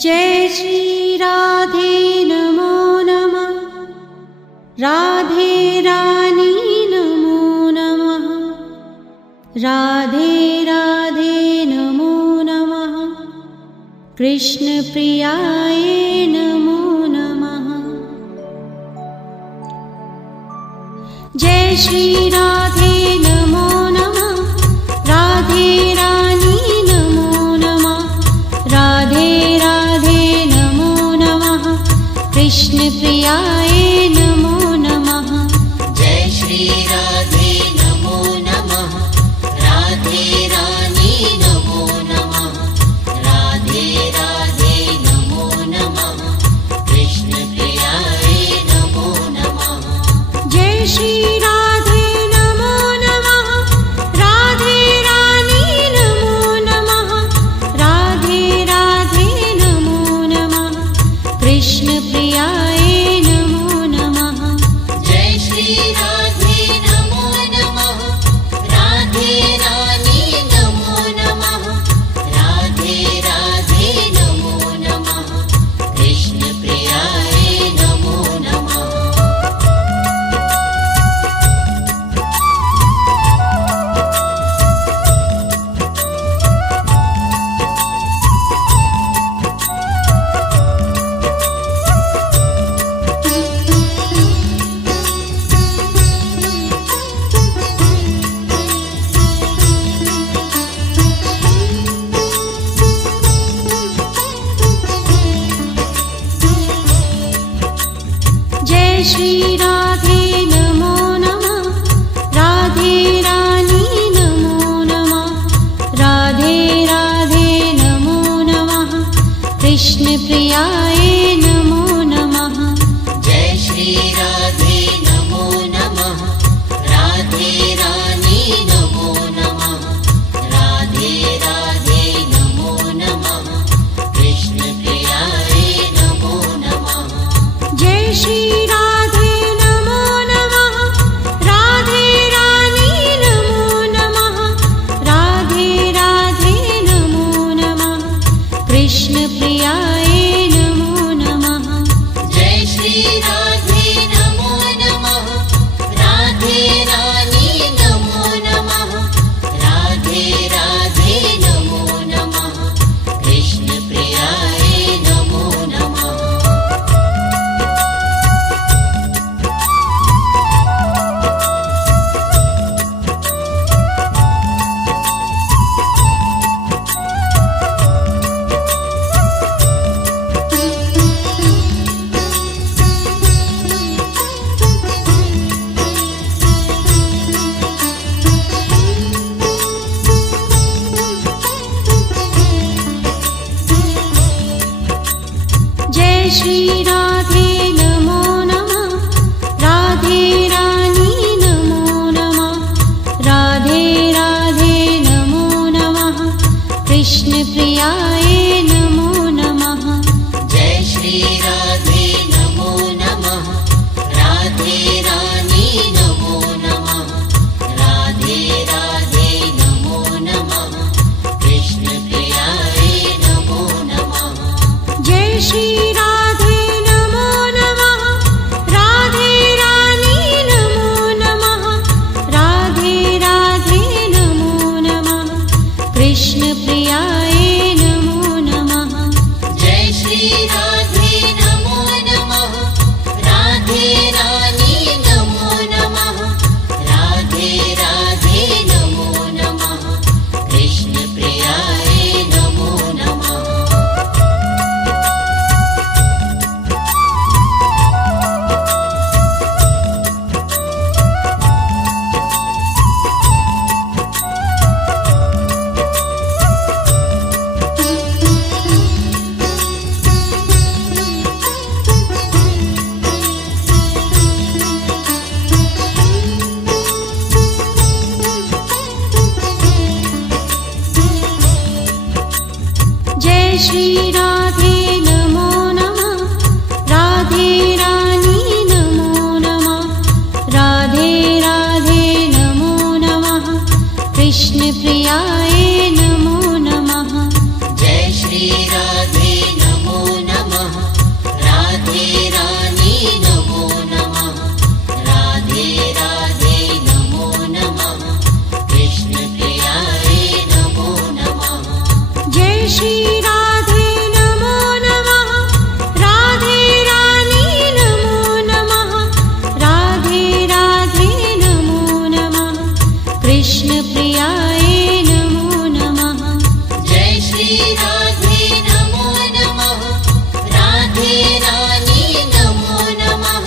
जय श्री राधे नमो नमः। राधे रानी नमो नमः। राधे राधे नमो नमः। कृष्ण प्रियाय नमो नमः। जय श्री राधे नमो नमः। राधे रानी नमो नमः। राधे राधे नमो नमः। कृष्ण प्रियाय नमो नमः। जय श्री राधे नमो नमः। राधे रानी नमो नमः। राधे राधे नमो नमः। कृष्ण प्रियाय नमो नमः। जय श्री राधे नमो नमः। राधे रानी नमो नमः। राधे राधे नमो नमः। कृष्ण प्रियाय नमो नमः। जय श्री राधे नमो नमः। राधे रानी नमो नमः। राधे राधे नमो नमः। कृष्ण प्रियाय नमो नमः। जय श्री राधे नमो नमः। राधे रानी नमो नमः। राधे राधे नमो नमः। कृष्ण प्रियाय नमो नमः। जय श्री राधे नमो नमः। राधे रानी नमो नमः। राधे राधे नमो नमः। कृष्ण प्रियाय नमो नमः। जय श्री राधे नमो नमः। राधे रानी नमो नमः। राधे राधे नमो नमः। कृष्ण प्रियाय नमो नमः। जय श्री राधे नमो नमः। राधे रानी नमो नमः। राधे राधे नमो नमः। कृष्ण प्रियाय नमो नमः। जय श्री राधे नमो नमः। राधे रानी नमो नमः। राधे राधे नमो नमः। कृष्ण प्रियाय नमो नमः। जय श्री राधे नमो नमः। राधे रानी नमो नमः। राधे राधे नमो नमः। कृष्ण प्रियाय नमो नमः। जय श्री राधे नमो नमः। राधे रानी नमो नमः। राधे राधे नमो नमः। कृष्ण प्रियाय नमो नमः। जय श्री राधे नमो नमः। राधे रानी नमो नमः। राधे राधे नमो नमः। कृष्ण प्रियाय नमो नमः। जय श्री राधे नमो नमः। राधे रानी नमो नमः। राधे राधे नमो नमः। कृष्ण प्रियाय नमो नमः। जय श्री राधे नमो श्री राधे नमो नमः। राधे रानी नमो नमः। राधे राधे नमो नमः। कृष्ण प्रियाय नमो नमः। जय श्री राधे नमो नमः। राधे रानी नमो नमः।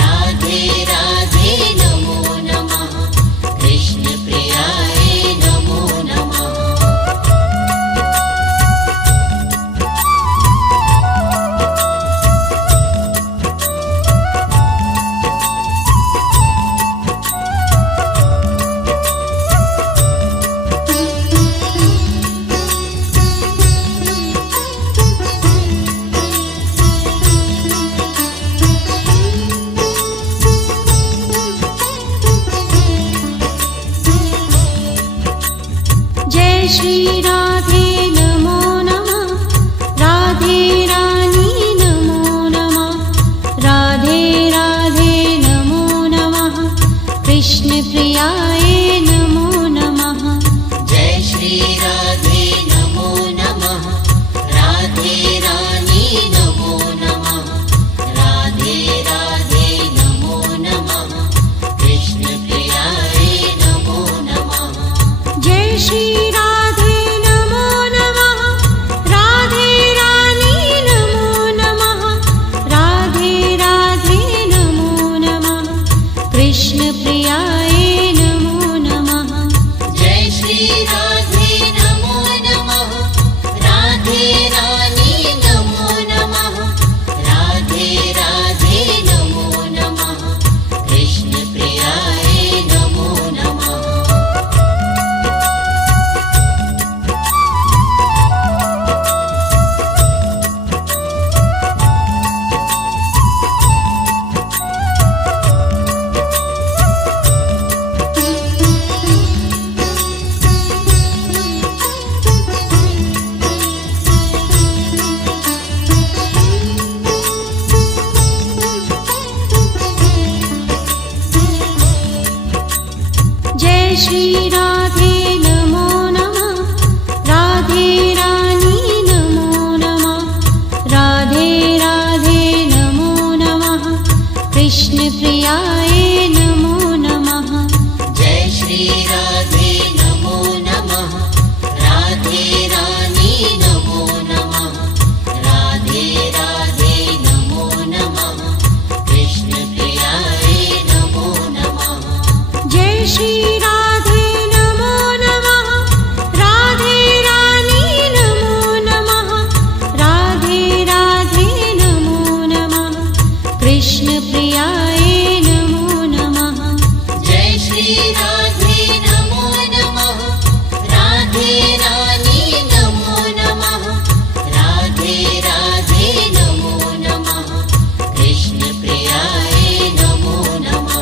राधे राधे नमो नमः। कृष्ण प्रियाय नमो नमः। जय श्री राधे नमो नमः। राधे रानी नमो नमः। राधे राधे नमो नमः। कृष्ण प्रियाय नमो नमः। जय श्री राधे नमो नमः। राधे रानी नमो नमः। राधे राधे नमो नमः। कृष्ण प्रियाय नमो नमः। जय श्री राधे नमो नमः। राधे रानी नमो नमः। राधे राधे नमो नमः। कृष्ण प्रियाय नमो नमः। जय श्री राधे नमो नमः। राधे रानी नमो नमः। राधे राधे नमो नमः। कृष्ण प्रियाय नमो नमः। जय श्री राधे नमो नमः। राधे रानी नमो नमः। राधे राधे नमो नमः। कृष्ण प्रियाय नमो नमः। जय श्री राधे नमो नमः। राधे रानी नमो नमः। राधे राधे नमो नमः। कृष्ण प्रियाय नमो नमः। जय श्री राधे नमो नमः। राधे रानी नमो नमः। राधे राधे नमो नमः। कृष्ण प्रियाय नमो नमः। जय श्री राधे नमो नमः। राधे रानी नमो नमः। राधे राधे नमो नमः। कृष्ण प्रियाय नमो नमः।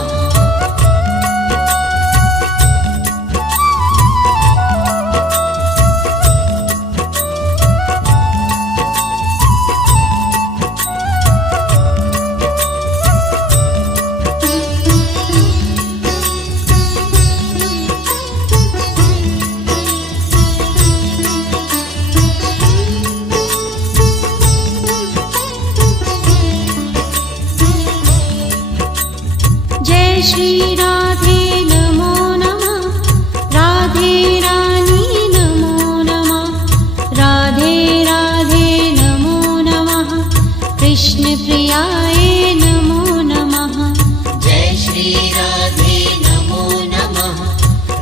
जय श्री राधे नमो नमः। राधे रानी नमो नमः। राधे राधे नमो नमः। कृष्ण प्रियाय नमो नमः। जय श्री राधे नमो नमः।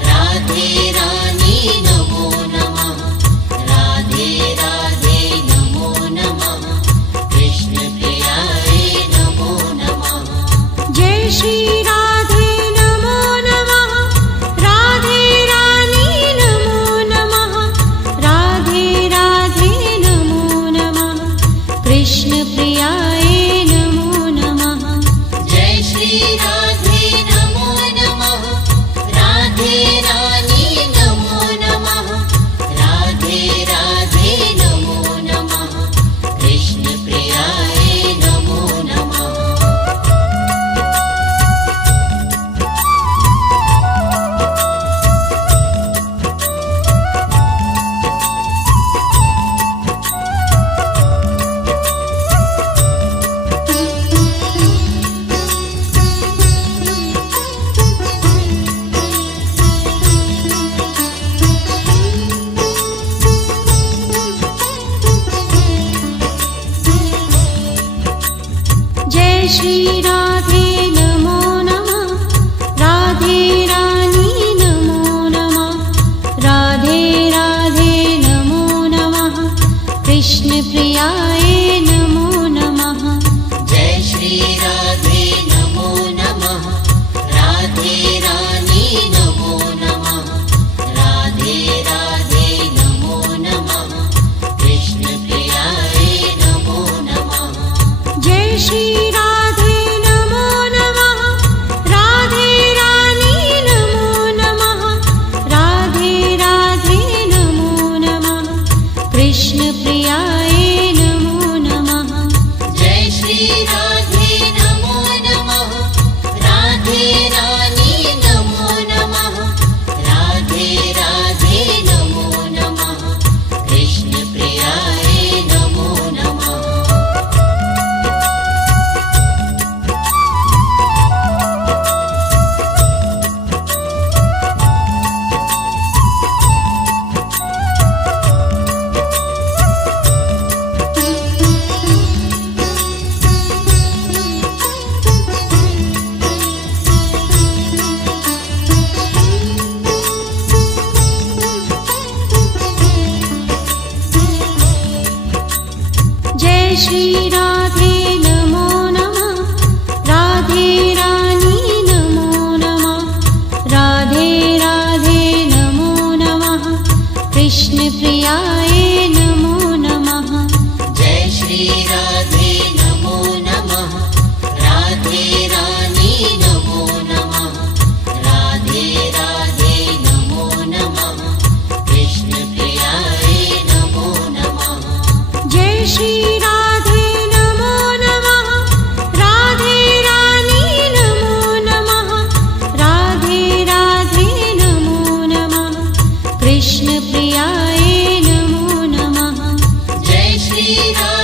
राधे रानी नमो नमः। राधे राधे नमो नमः। कृष्ण प्रियाय नमो नमः। जय श्री राधे नमो नमः। राधे रानी नमो नमः। राधे राधे नमो नमः। कृष्ण प्रियाय नमो श्री राधे नमो नमः राधे रानी नमो नमः राधे राधे नमो नमः कृष्ण प्रियाय नमो नमः जय श्री राधे नमो नमः राधे रानी नमो नमः राधे राधे नमो नमः कृष्ण प्रियाय नमो नमः जय श्री राधे नमो नमः राधे रानी नमो नमः राधे राधे नमो नमः कृष्ण प्रियाय नमो नमः जय श्री राधे नमो नमः राधे रानी नमो नमः राधे राधे नमो नमः कृष्ण प्रियाय नमो नमः जय श्री राधे नमो नमः राधे रानी नमो नमः राधे राधे नमो नमः कृष्ण प्रियाय नमो नमः जय श्री राधे नमो नमः राधे रानी नमो नमः राधे राधे नमो नमः कृष्ण प्रियाय नमो नमः जय श्री राधे नमो नमः राधे रानी नमो नमः राधे राधे नमो नमः कृष्ण प्रियाय नमो नमः जय श्री राधे